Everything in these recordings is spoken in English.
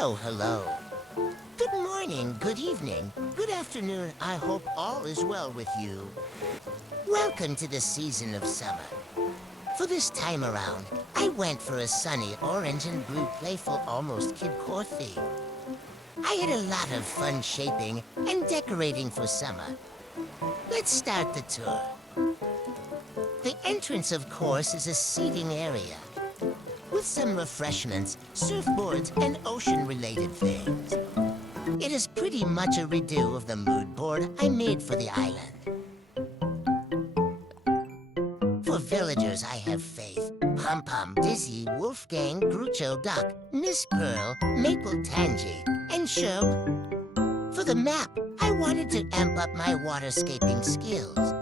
Hello, hello. Good morning, good evening, good afternoon. I hope all is well with you. Welcome to the season of summer. For this time around, I went for a sunny orange and blue playful almost kid-core theme. I had a lot of fun shaping and decorating for summer. Let's start the tour. The entrance, of course, is a seating area with some refreshments, surfboards, and ocean-related things. It is pretty much a redo of the mood board I made for the island. For villagers, I have Faith, Pom-Pom, Dizzy, Wolfgang, Groucho, Duck, Miss Pearl, Maple, Tangy, and Sherb. For the map, I wanted to amp up my waterscaping skills.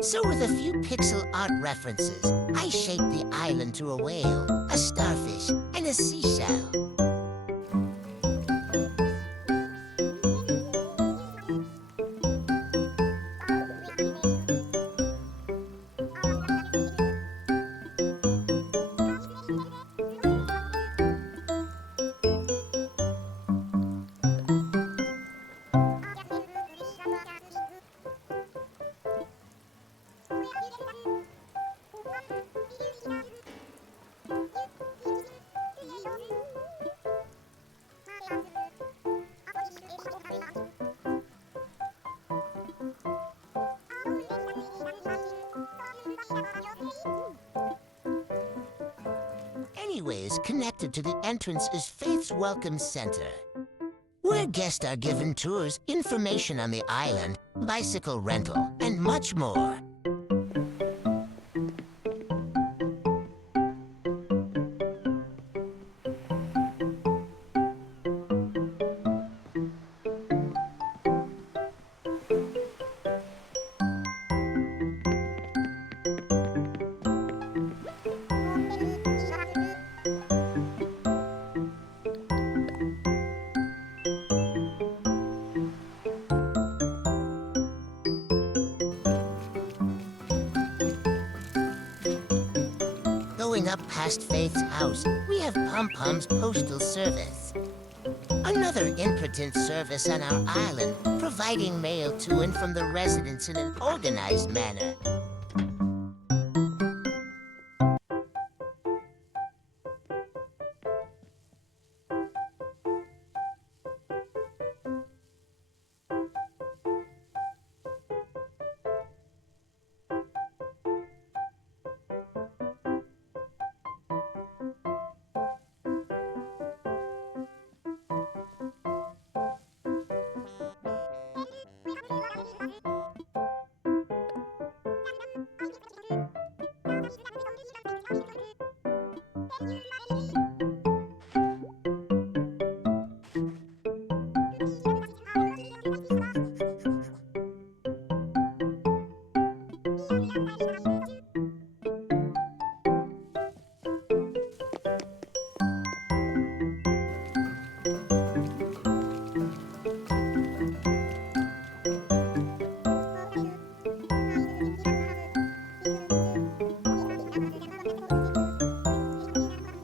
So with a few pixel art references, I shaped the island to a whale, a starfish, and a seashell. Anyways, connected to the entrance is Faith's Welcome Center, where guests are given tours, information on the island, bicycle rental, and much more. Going up past Faith's house, we have Pom-Pom's Postal Service. Another impotent service on our island, providing mail to and from the residents in an organized manner.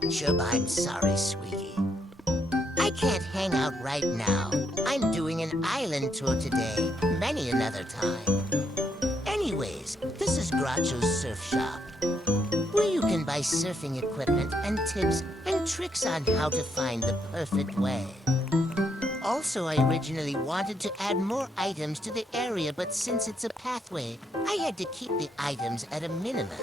Sherb, I'm sorry, sweetie. I can't hang out right now. I'm doing an island tour today, many another time. Anyways, this is Groucho's Surf Shop, where you can buy surfing equipment and tips and tricks on how to find the perfect wave. Also, I originally wanted to add more items to the area, but since it's a pathway, I had to keep the items at a minimum.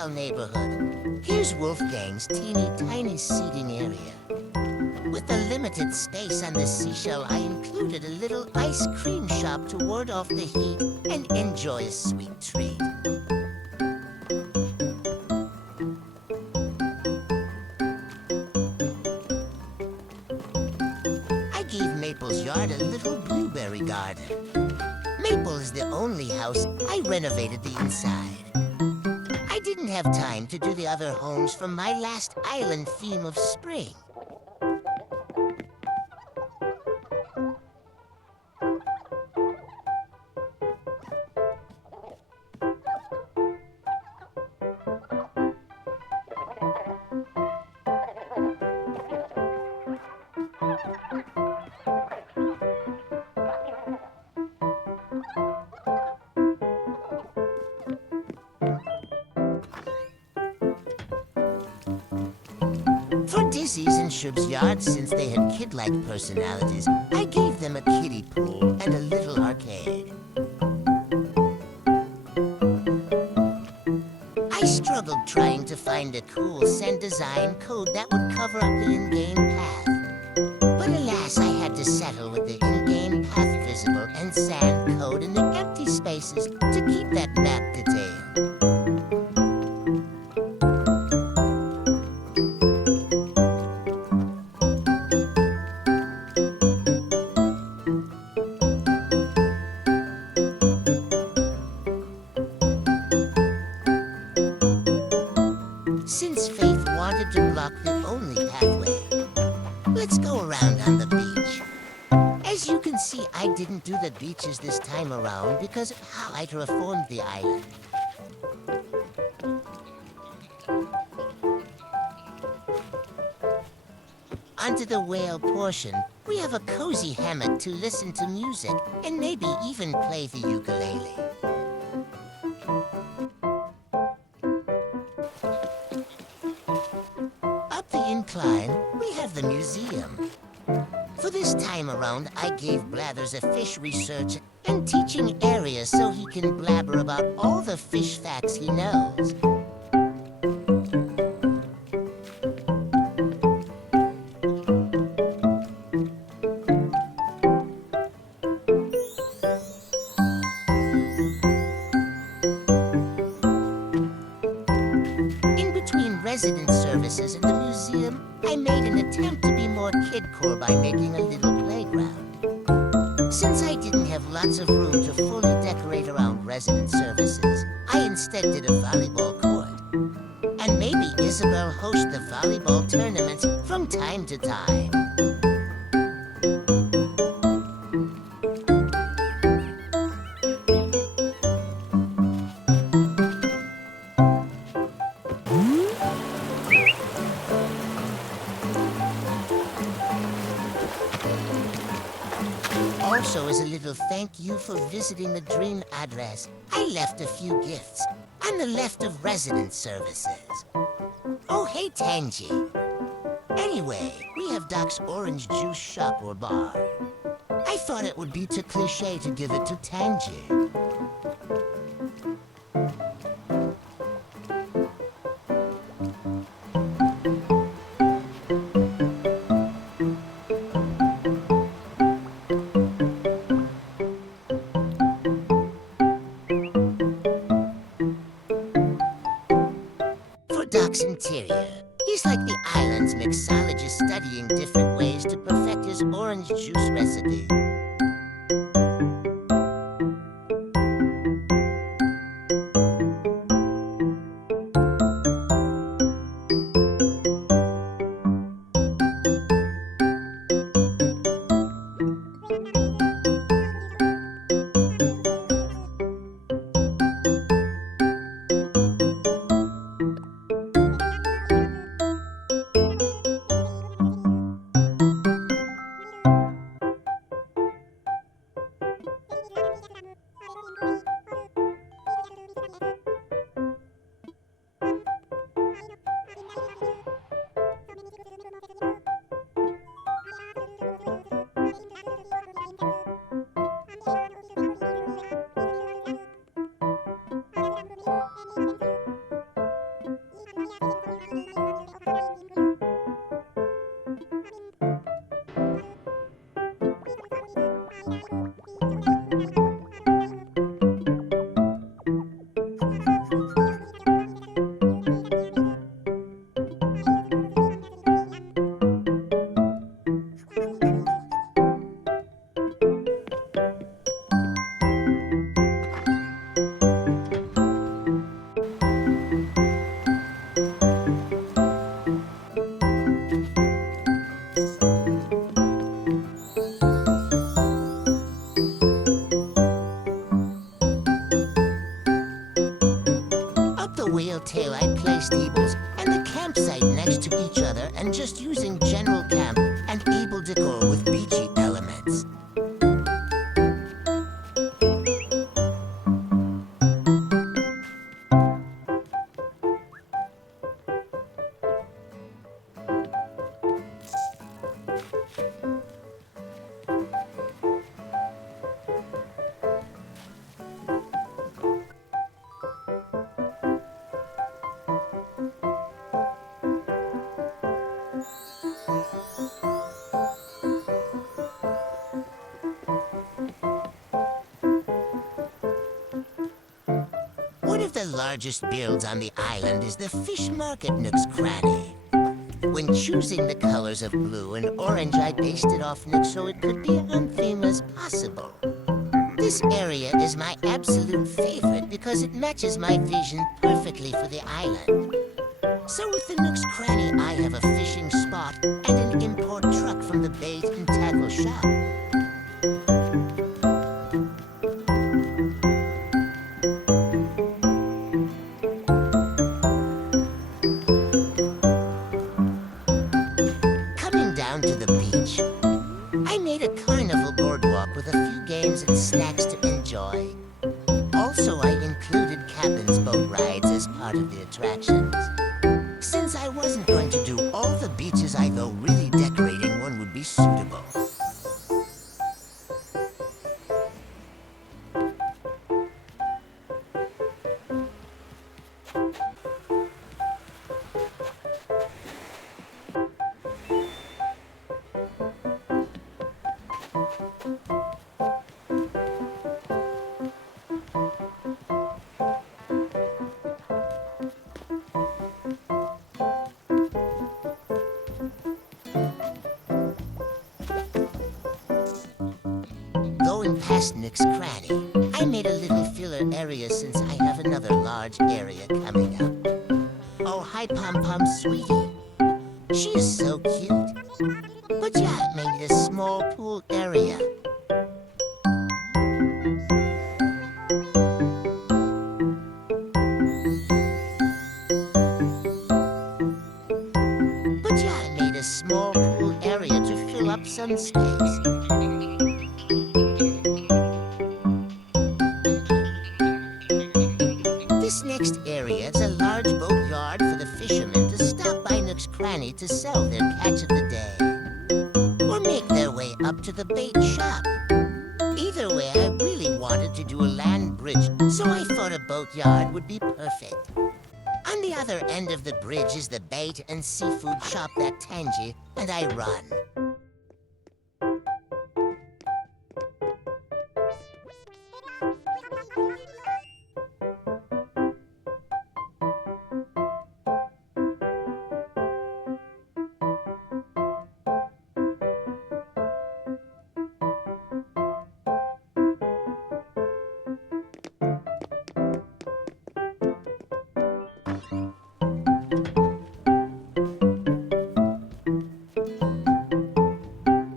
seashell neighborhood. Here's Wolfgang's teeny tiny seating area. With the limited space on the seashell, I included a little ice cream shop to ward off the heat and enjoy a sweet treat. I gave Maple's yard a little blueberry garden. Maple is the only house I renovated the inside. I didn't have time to do the other homes for my last island theme of spring. For Dizzy's and Shub's yards, since they had kid-like personalities, I gave them a kiddie pool and a little arcade. I struggled trying to find a cool sand design code that would cover up the in-game path. But alas, I had to settle with the in-game path visible and sand code in the empty spaces to keep that map detailed. Since Faith wanted to block the only pathway, let's go around on the beach. As you can see, I didn't do the beaches this time around because of how I reformed the island. Onto the whale portion, we have a cozy hammock to listen to music and maybe even play the ukulele. Up the incline, we have the museum. For this time around, I gave Blathers a fish research and teaching area so he can blabber about all the fish facts he knows. In between resident services and the museum, I made an attempt to be more kidcore by making a little playground. Since I didn't have lots of room to fully decorate around resident services, I instead did a volleyball court. And maybe Isabel hosts the volleyball tournaments from time to time. Also, as a little thank you for visiting the dream address, I left a few gifts on the left of resident services. Oh, hey, Tangy. Anyway, we have Doc's orange juice shop or bar. I thought it would be too cliche to give it to Tangy. Doc's interior. He's like the island's mixologist studying different ways to perfect his orange juice recipe. to each other and just using general camp and able decor with beachy elements. One of the largest builds on the island is the Fish Market Nook's Cranny. When choosing the colors of blue and orange, I based it off Nook so it could be on theme as possible. This area is my absolute favorite because it matches my vision perfectly for the island. So with the Nook's Cranny, I have a fishing spot and an import truck from the bait and tackle shop. And snacks to enjoy. Also, I included Captain's boat rides as part of the attractions. Since I wasn't going to do all the beaches, I thought really decorating one would be suitable. Going past Nook's Cranny, I made a little filler area since I have another large area coming up. Oh, hi, Pom-Pom, sweetie. She is so cute. But yeah, I made a small pool area. Small pool area to fill up some space. This next area is a large boatyard for the fishermen to stop by Nook's Cranny to sell their catch of the day, or make their way up to the bait shop. Either way, I really wanted to do a land bridge, so I thought a boatyard would be perfect. On the other end of the bridge is the bait and seafood shop that Tangy and I run.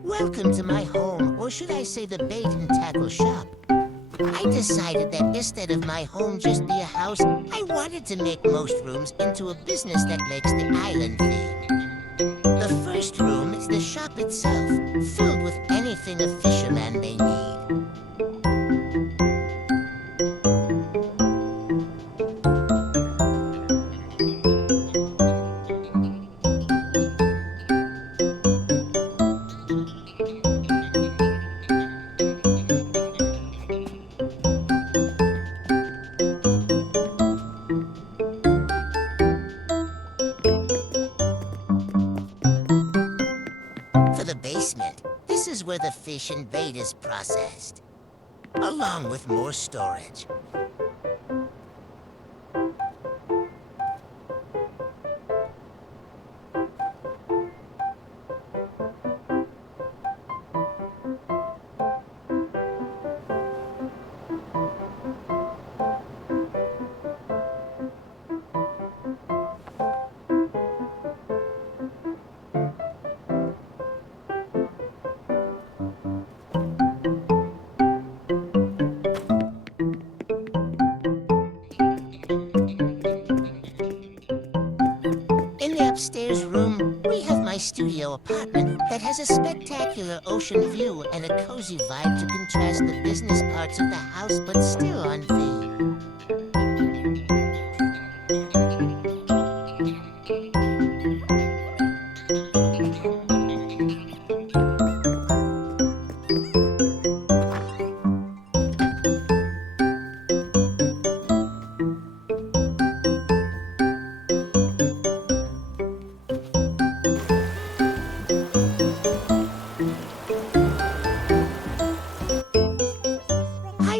Welcome to my home, or should I say the bait and tackle shop. I decided that instead of my home just be a house, I wanted to make most rooms into a business that makes the island theme. The first room is the shop itself, filled with anything a fisherman may need. For the basement, this is where the fish and bait is processed, along with more storage. my studio apartment that has a spectacular ocean view and a cozy vibe to contrast the business parts of the house but still on theme.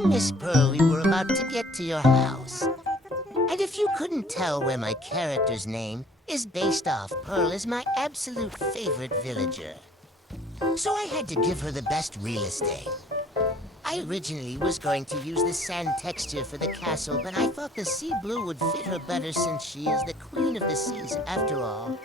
Miss Pearl, we were about to get to your house. And if you couldn't tell where my character's name is based off, Pearl is my absolute favorite villager. So I had to give her the best real estate. I originally was going to use the sand texture for the castle, but I thought the sea blue would fit her better since she is the queen of the seas after all.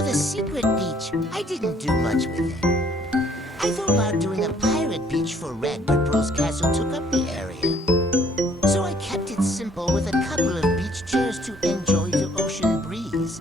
The secret beach, I didn't do much with it. I thought about doing a pirate beach for Red, but Pearl's castle took up the area. So I kept it simple with a couple of beach chairs to enjoy the ocean breeze.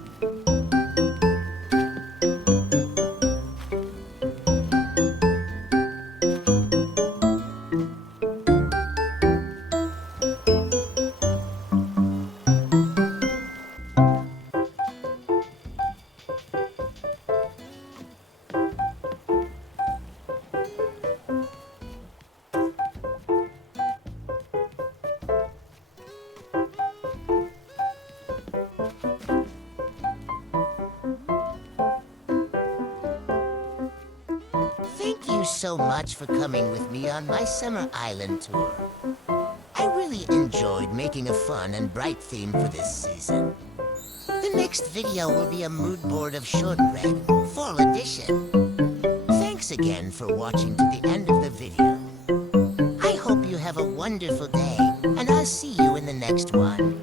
Thank you so much for coming with me on my summer island tour. I really enjoyed making a fun and bright theme for this season. The next video will be a mood board of Shortbread, fall edition. Thanks again for watching to the end of the video. I hope you have a wonderful day, and I'll see you in the next one.